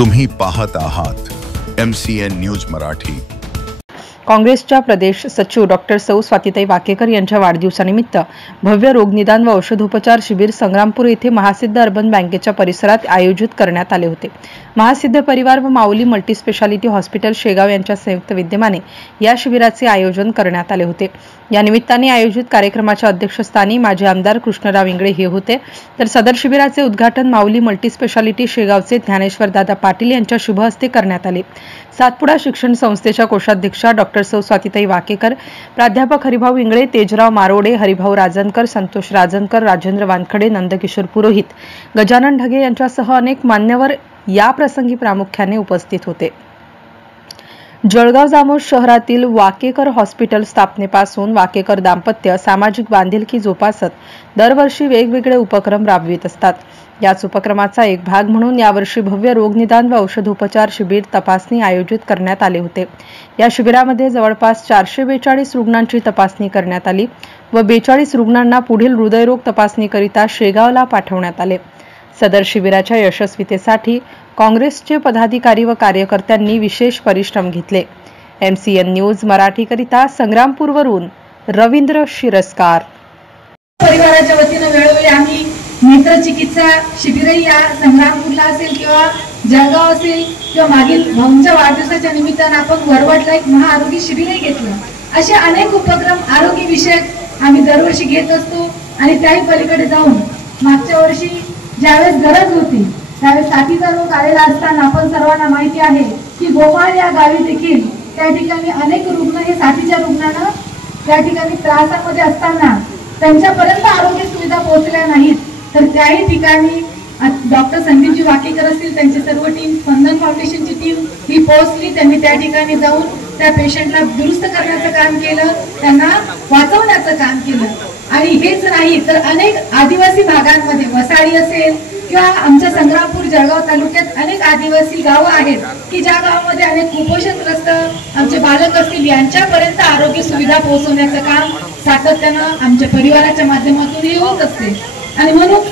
तुम्ही पाहत आहात MCN न्यूज मराठी। काँग्रेसच्या प्रदेश सचिव डॉक्टर सौ स्वातीताई वाकेकर यांच्या वाढदिवसानिमित्त भव्य रोगनिदान व औषधोपचार शिबिर संग्रामपूर येथे महासिद्ध अर्बन बँकेच्या परिसरात आयोजित करण्यात आले होते। महासिद्ध परिवार व माऊली मल्टीस्पेशालिटी हॉस्पिटल शेगाव यांच्या संयुक्त विद्यमाने या शिबिराचे आयोजन करण्यात आले होते। या निमित्ताने आयोजित कार्यक्रमाच्या अध्यक्षस्थानी माजी आमदार कृष्णराव इंगळे हे होते, तर सदर शिबिराचे उद्घाटन माऊली मल्टीस्पेशालिटी शेगावचे ज्ञानेश्वर दादा पाटील यांच्या शुभ हस्ते करण्यात आले। सातपुडा शिक्षण संस्थेच्या कोषाध्यक्षा डॉक्टर सौ स्वातीताई वाकेकर, प्राध्यापक हरिभाऊ इंगळे, तेजराव मारोडे, हरिभाऊ राजनकर, संतोष राजनकर, राजेंद्र वानखडे, नंदकिशोर पुरोहित, गजानन ढगे यांच्यासह अनेक मान्यवर या प्रसंगी प्रामुख्याने उपस्थित होते। जळगाव जामोद शहरातील वाकेकर हॉस्पिटल स्थापनेपासून वाकेकर दाम्पत्य सामाजिक बांधिलकी जोपासत दरवर्षी वेगवेगळे उपक्रम राबवित असतात। याच उपक्रमाचा एक भाग म्हणून यावर्षी भव्य रोगनिदान व औषधोपचार शिबिर तपासणी आयोजित करण्यात आले होते। या शिबिरामध्ये जवळपास 442 रुग्णांची तपासणी करण्यात आली व 42 रुग्णांना पुढील हृदयरोग तपासणीकरिता शेगावला पाठवण्यात आले। सदर शिबिराच्या यशस्वीतेसाठी काँग्रेसचे पदाधिकारी व कार्यकर्त्यांनी विशेष परिश्रम घेतले। MCN न्यूज मराठीकरिता संग्रामपूरवरून रवींद्र शिरस्कार। परिवाराच्या वतीने वेळोवेळी आम्ही नेत्रचिकित्सा शिबिरही या संग्रामपूरला असेल किंवा जळगाव असेल किंवा मागील भाऊंच्या वाढदिवसाच्या निमित्तानं आपण वरवटला एक महाआरोग्य शिबिरही घेतलं। असे अनेक उपक्रम आरोग्य विषयक आम्ही दरवर्षी घेत असतो आणि त्याही पलीकडे जाऊन मागच्या वर्षी ज्यावेळेस गरज होती त्यावेळेस साथीचा रोग आलेला असताना आपण सर्वांना माहिती आहे की गोपाळ या गावी देखील त्या ठिकाणी अनेक रुग्ण हे साथीच्या रुग्णांना त्या ठिकाणी त्रासामध्ये असताना त्यांच्यापर्यंत आरोग्य सुविधा पोहोचल्या नाहीत, तर त्याही ठिकाणी डॉक्टर संदीपजी वाकेकर असतील त्यांची सर्व टीम, स्पंदन फाउंडेशनची टीम ही पोहोचली। त्यांनी त्या ठिकाणी जाऊन त्या पेशंटला दुरुस्त करण्याचं काम केलं, त्यांना वाचवण्याचं काम केलं। आणि हेच नाही तर अनेक आदिवासी भागांमध्ये वसाडी असेल किंवा आमच्या संग्रामपूर जळगाव तालुक्यात अनेक आदिवासी गावं आहेत की ज्या गावामध्ये अनेक कुपोषणग्रस्त आमचे बालक असतील यांच्यापर्यंत आरोग्य सुविधा पोहोचवण्याचं काम सातत्यानं आमच्या परिवाराच्या माध्यमातून होत असते। आणि म्हणून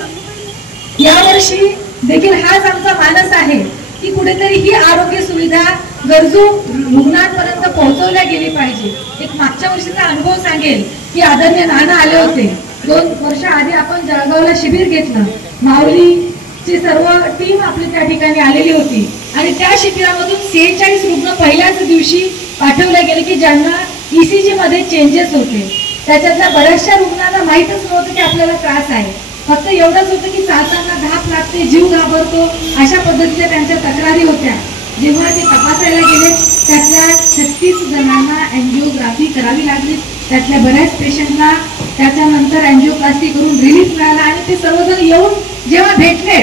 यावर्षी देखील हाच आमचा मानस आहे की कुठेतरी ही आरोग्य सुविधा गरजू रुग्णांपर्यंत पोहोचवल्या गेली पाहिजे। एक मागच्या वर्षीचा अनुभव सांगेल की आदरणीय नाना आले होते 2 वर्ष आधी, आपण जळगावला शिबिर घेतलं, माऊलीची सर्व टीम आपली त्या ठिकाणी आलेली होती आणि त्या शिबिरामधून 46 रुग्ण पहिल्याच दिवशी पाठवले गेले की ज्यांना ECG मध्ये चेंजेस होते। त्याच्यातल्या बऱ्याचशा रुग्णांना माहीतच नव्हतं की आपल्याला त्रास आहे, फक्त एवढंच होतं की चालताना धाप लागते, जीव घाबरतो, अशा पद्धतीच्या त्यांच्या तक्रारी होत्या। जेव्हा ते तपासायला गेले त्यातल्या 36 जणांना एंजिओग्राफी करावी लागली, त्यातल्या बऱ्याच पेशंटला त्याच्यानंतर एंजिओप्लास्टी करून रिलीफ मिळाला आणि ते सर्वजण येऊन जेव्हा भेटले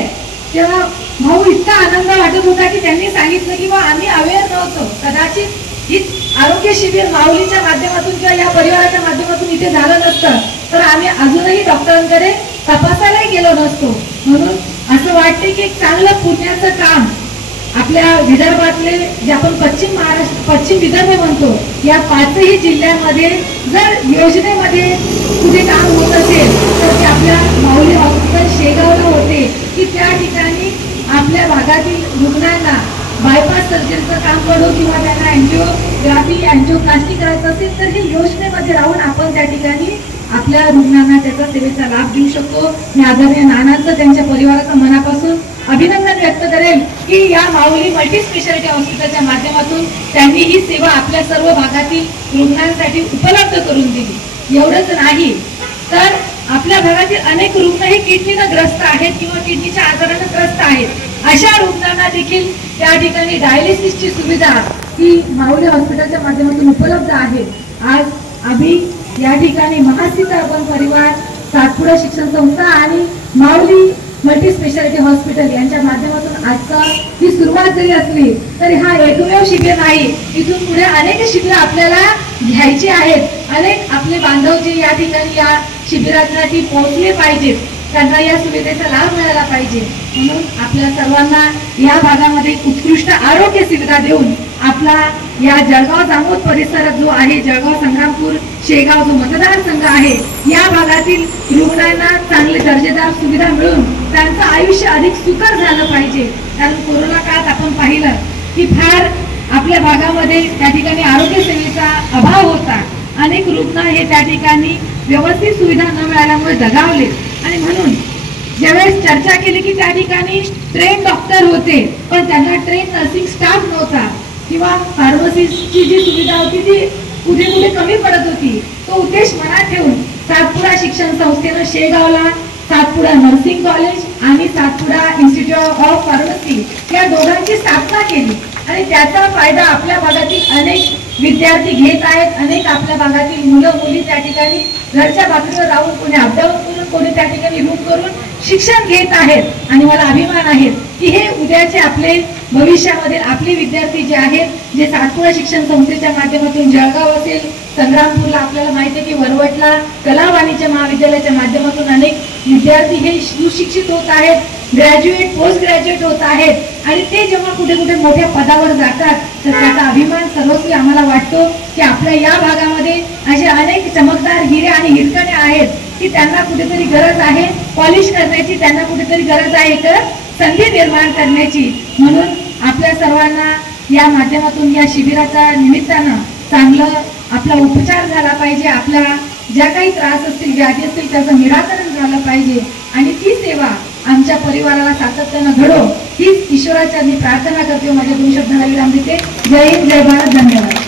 तेव्हा भाऊ इतका आनंद वाटत होता की त्यांनी सांगितलं की आम्ही अवेअर नव्हतो, कदाचित ही आरोग्य शिबिर माऊलीच्या माध्यमातून किंवा या परिवाराच्या माध्यमातून इथे झालं नसतं तर आम्ही अजूनही डॉक्टरांकडे तपासायलाही गेलो नसतो। म्हणून असं वाटते की एक चांगलं पुण्याचं काम आपल्या विदर्भातले जे आपण पश्चिम विदर्भ म्हणतो या 5ही जिल्ह्यांमध्ये जर योजनेमध्ये कुठे काम होत असेल तर ते आपल्या माऊली हॉस्पिटल शेगावला होते की त्या ठिकाणी आपल्या भागातील रुग्णांना बायपास सर्जरीचं काम पडो किंवा त्यांना एंजिओग्राफी एंजिओप्लास्टी करायचं असेल तर हे योजनेमध्ये राहून आपण त्या ठिकाणी आपल्या रुग्णांना त्याचा सेवेचा लाभ देऊ शकतो। मी आदरणीय नानांचं त्यांच्या परिवाराचं मनापासून अभिनंदन व्यक्त करेल की या माऊली मल्टीस्पेशालिटी हॉस्पिटलच्या माध्यमातून त्यांनी ही सेवा आपल्या सर्व भागातील रुग्णांसाठी उपलब्ध करून दिली। एवढंच नाही तर आपल्या भागातील अनेक रुग्ण हे किडनीनं ग्रस्त आहेत किंवा किडनीच्या आजारानं ग्रस्त आहेत, अशा रुग्णांना देखील त्या ठिकाणी डायलिसिसची सुविधा ही माऊली हॉस्पिटलच्या माध्यमातून उपलब्ध आहे। आज आम्ही या ठिकाणी महासिद्ध अर्बन परिवार, सातपुडा शिक्षण संस्था आणि माऊली मल्टीस्पेशालिटी हॉस्पिटल यांच्या माध्यमातून आजचा ही सुरुवात जरी असली तरी हा एकमेव शिबिर नाही, इथून पुढे अनेक शिबिर आपल्याला घ्यायची आहेत। अनेक आपले बांधव जे या ठिकाणी या शिबिरासाठी पोहोचले पाहिजेत, त्यांना या सुविधेचा लाभ मिळाला पाहिजे। म्हणून आपल्या सर्वांना या भागामध्ये उत्कृष्ट आरोग्य सुविधा देऊन आपला या जळगाव जामोद परिसरात जो आहे जळगाव संग्रामपूर शेगाव जो मतदारसंघ आहे या भागातील रुग्णांना चांगले दर्जेदार सुविधा मिळून त्यांचं आयुष्य अधिक सुकर झालं पाहिजे. कारण कोरोना काळात आपण पाहिलं की फार आपल्या भागामध्ये त्या ठिकाणी आरोग्य सेवेचा अभाव होता. अनेक रुग्ण हे त्या ठिकाणी व्यवस्थित सुविधा न मिळाल्यामुळे दगावले आणि म्हणून ज्यावेळेस चर्चा केली की त्या ठिकाणी ट्रेन डॉक्टर होते पण त्यांना ट्रेन नर्सिंग स्टाफ नव्हता किंवा फार्मसीची जी सुविधा होती ती पुढे पुढे कमी पडत होती, तो उद्देश मनात ठेवून सातपुडा शिक्षण संस्थेनं शेगावला सातपुडा नर्सिंग कॉलेज आणि सातपुडा इन्स्टिट्यूट ऑफ फार्मसी या दोघांची स्थापना केली आणि त्याचा फायदा आपल्या भागातील अनेक विद्यार्थी घेत आहेत. अनेक आपल्या भागातील मुलं मुली त्या ठिकाणी घरच्या बाजूला राहून कोणी अपडाऊन करून कोणी त्या ठिकाणी रूम करून शिक्षण घेत आहेत आणि मला अभिमान आहे की हे उद्याचे आपले भविष्यामध्ये आपले विद्यार्थी जे आहेत जे सातपुडा शिक्षण संस्थेच्या माध्यमातून जळगाव असेल, संग्रामपूरला आपल्याला माहिती आहे की वरवटला कला वाणिज्य महाविद्यालयाच्या माध्यमातून अनेक विद्यार्थी हे सुशिक्षित होत आहेत, ग्रॅज्युएट पोस्ट ग्रॅज्युएट होत आहेत आणि ते जेव्हा कुठे कुठे मोठ्या पदावर जातात तर त्याचा अभिमान सर्वस्वी आम्हाला वाटतो की आपल्या या भागामध्ये असे अनेक चमकदार हिरे आणि हिरकणे आहेत की त्यांना कुठेतरी गरज आहे पॉलिश करण्याची, त्यांना कुठेतरी गरज आहे तर संधी निर्माण करण्याची. म्हणून आपल्या सर्वांना या माध्यमातून या शिबिराच्या निमित्तानं चांगलं आपला उपचार झाला पाहिजे, आपला ज्या काही त्रास असतील व्याधी असतील त्याचं निराकरण झालं पाहिजे आणि ती सेवा आमच्या परिवाराला सातत्यानं घडो हीच ईश्वराच्या मी प्रार्थना करते. माझ्या दोन शब्दांना विराम देते. जय हिंद, जय भारत, धन्यवाद.